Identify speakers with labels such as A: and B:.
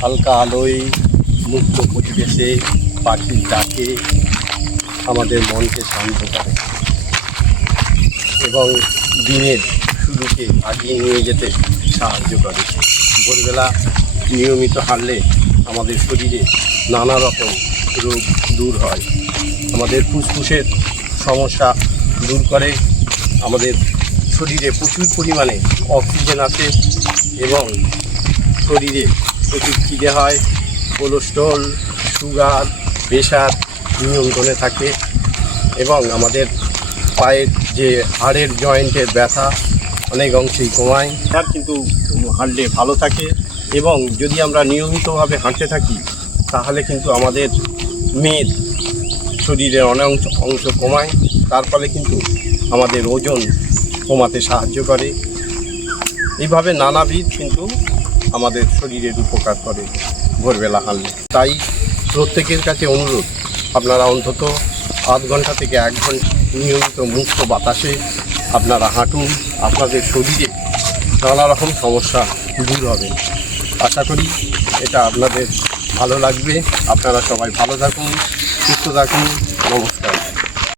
A: হালকা আলোয় মুক্ত পরিবেশে পাখির ডাকে আমাদের মনকে শান্ত করে এবং দিনের শুরুকে আগিয়ে নিয়ে যেতে সাহায্য করে। ভোরবেলা নিয়মিত হাঁটলে আমাদের শরীরে নানা রকম রোগ দূর হয়। আমাদের ফুসফুসের সমস্যা দূর করে। আমাদের শরীরে প্রচুর পরিমাণে অক্সিজেন আছে এবং শরীরে প্রচুর খিদে হয়, কোলেস্ট্রল, সুগার, প্রেশার নিয়ন্ত্রণে থাকে এবং আমাদের পায়ের যে হাড়ের জয়েন্টের ব্যথা অনেক অংশেই কমায়। আর কিন্তু হাঁটলে ভালো থাকে এবং যদি আমরা নিয়মিতভাবে হাঁটতে থাকি, তাহলে কিন্তু আমাদের মেদ শরীরের অনেক অংশ অংশ কমায়, তার ফলে কিন্তু আমাদের ওজন কমাতে সাহায্য করে। এইভাবে নানাবিধ কিন্তু আমাদের শরীরের উপকার করে ভোরবেলা হাঁটলে। তাই প্রত্যেকের কাছে অনুরোধ, আপনারা অন্তত আধ ঘণ্টা থেকে এক ঘণ্টা নিয়মিত মুক্ত বাতাসে আপনারা হাঁটুন, আপনাদের শরীরে নানা রকম সমস্যা দূর হবে। আশা করি এটা আপনাদের ভালো লাগবে। আপনারা সবাই ভালো থাকুন, সুস্থ থাকুন, নমস্কার।